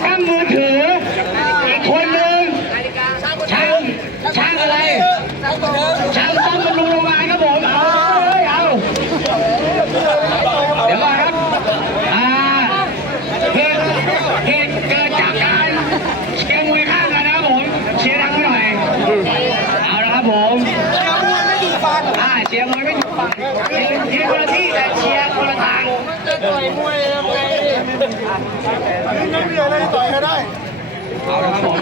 ช่างมือถือ อีกคนหนึ่งช่างช่างอะไร ช่างซ่อมบำรุงโรงงานครับผมเอาเลยเอา เดี๋ยวก่อนครับ อ่าเหตุเหตุเกิดจากการเชียร์มวยข้างกันนะครับผม เชียร์ดังหน่อย เอาละครับผมอ่าเชียร์มวยไม่ถูกฝั่งยืนยืนคนละที่แต่เชียร์คนละทางไอันนี้ไม่มีอะไรต่อยให้ได้เอาละครับผม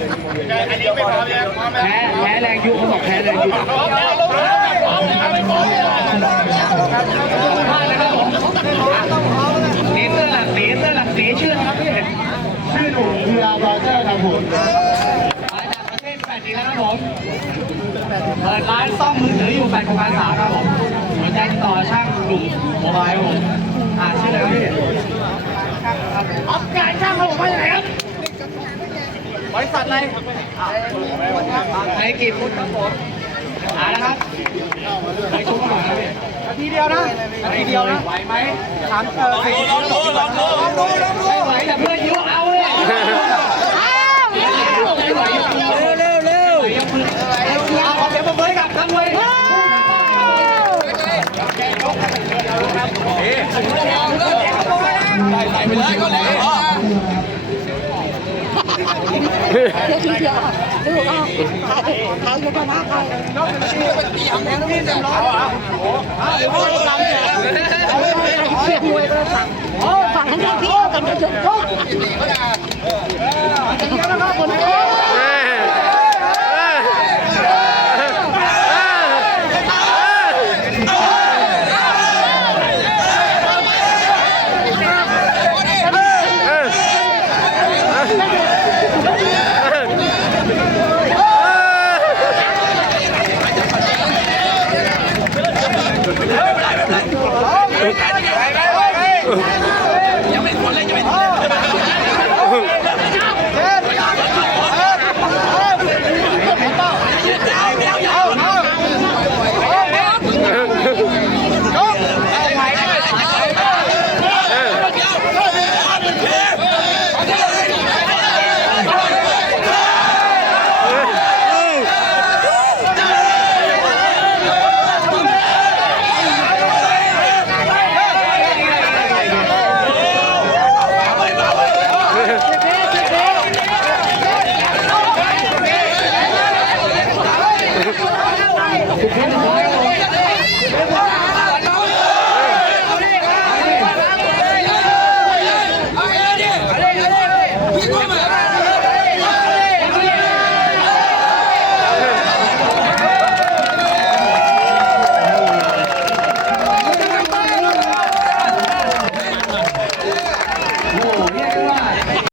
อันนี้ไม่พอแพ้แพ้แรงยุเขาบอกแพ้แรงยุนะครับผมสีเสื้อหลักสีเสื้อหลักสีชื่อครับพี่ชื่อหนุ่มคืออาบาเจอร์ครับผมมาจากประเทศแปดดีแล้วครับผมเปิดร้านซ่อมมือถืออยู่แปดประมาณสามครับผมหัวใจต่อช่างกลุ่มโมบายครับผมอ่าชื่ออะไรครับพี่ ออฟการช่างครับผมมาจากไหนครับ บริษัทอะไรไอกีฟุตครับผมอ่านะครับไปชมกันหน่อยครับพี่ทีเดียวนะทีเดียวนะ ไหวไหมถามเออลองดูลองดูลองดูลองดูไม่ไหวแต่เพื่อนยุเอาเลยไม่ไหวเร็วเร็วเอาขอเสียงปรบมือให้กับนักมว ยเดี๋ยวทีเดียวดูเอาถ่ายถ่ายอยู่ตรงหน้าเขาเชียร์มวยเลยฝั่งโอ้ฝั่งนั้นพี่เอากันเยอะ Yeah.